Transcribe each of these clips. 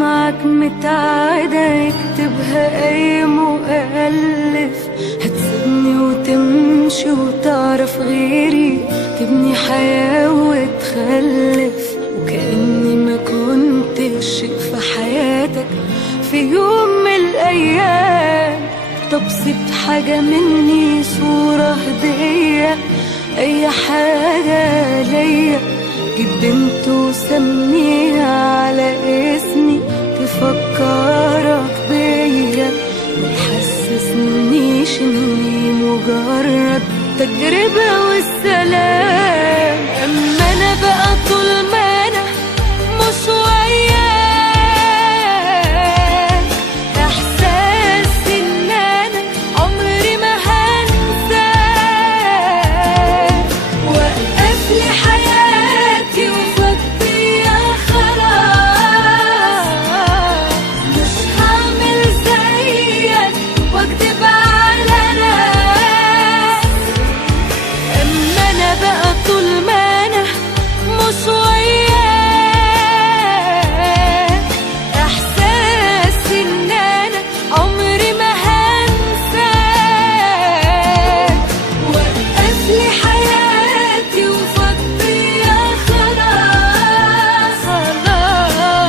معاك متعادة يكتبها أي مؤلف. هتسيبني وتمشي وتعرف غيري، تبني حياة وتخلف، وكأني ما كنتش شيء في حياتك في يوم من الأيام. طب سيب حاجة مني، صورة هدية، أي حاجة ليا، جيب بنت وسميها على اسمي، تفكرك بيا، متحسسنيش اني مجرد تجربة والسلام. اما انا بقى طول ما انا مش وياك، احساس ان انا عمري ما هنساك، وقف لي حياتي وفضيها خلاص، مش هعمل زيك واكدب على ناس. اما انا بقى طول ما انا مش وياك، احساس ان انا عمري ما هنساك، وقف لي حياتي وفضيها خلاص،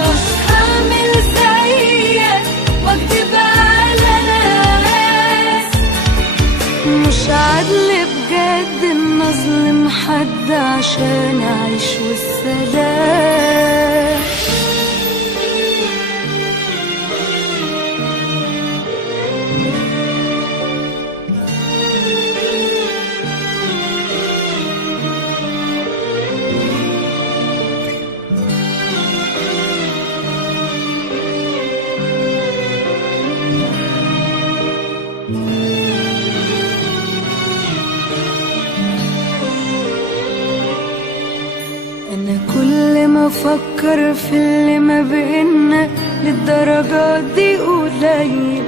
مش هعمل زيك واكدب على ناس. مش عدل بجد ان اظلم حد عشان اعيش والسلام. أنا كل ما أفكر في اللي ما بينا للدرجة دي قليل،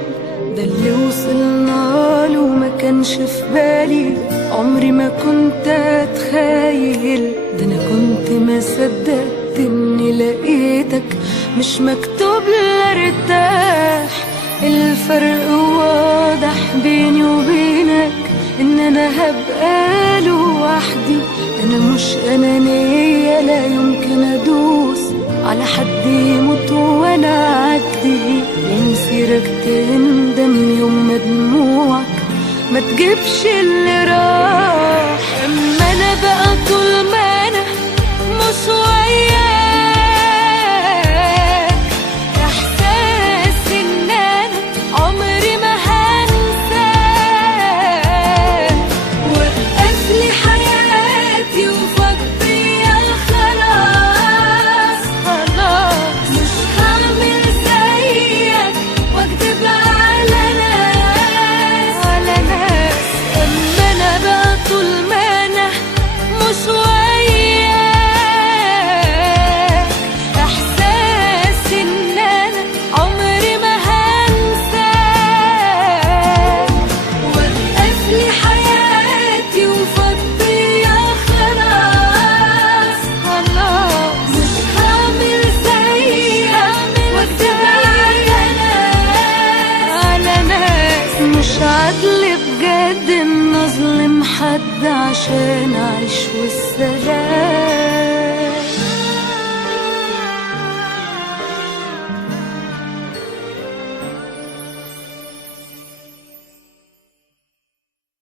ده اللي وصلنا له ما كانش في بالي، عمري ما كنت أتخيل، ده أنا كنت ما صدقت إني لقيتك، مش مكتوب لي ارتاح. الفرق واضح بيني وبينك، إن أنا هبقى لوحدي، أنا مش أنانية، لا يمكن أدوس على حد يموت وأنا عدي، ومصيرك تندم يوم ما دموعك ما تجيبش اللي راح. أما أنا بقى طول ما أنا مش وياك، إحساس إن أنا عمري ما هنساك، وقف لي حياتي وفضيها خلاص، مش هعمل زيك واكدب على ناس. اما انا بقى طول ما انا مش وياك، احساس ان انا عمري ما هنساك، وقف لي حياتي وفضيها خلاص، مش هعمل زيك واكدب على ناس. مش عدل بجد ان اظلم حد عشان اعيش والسلام.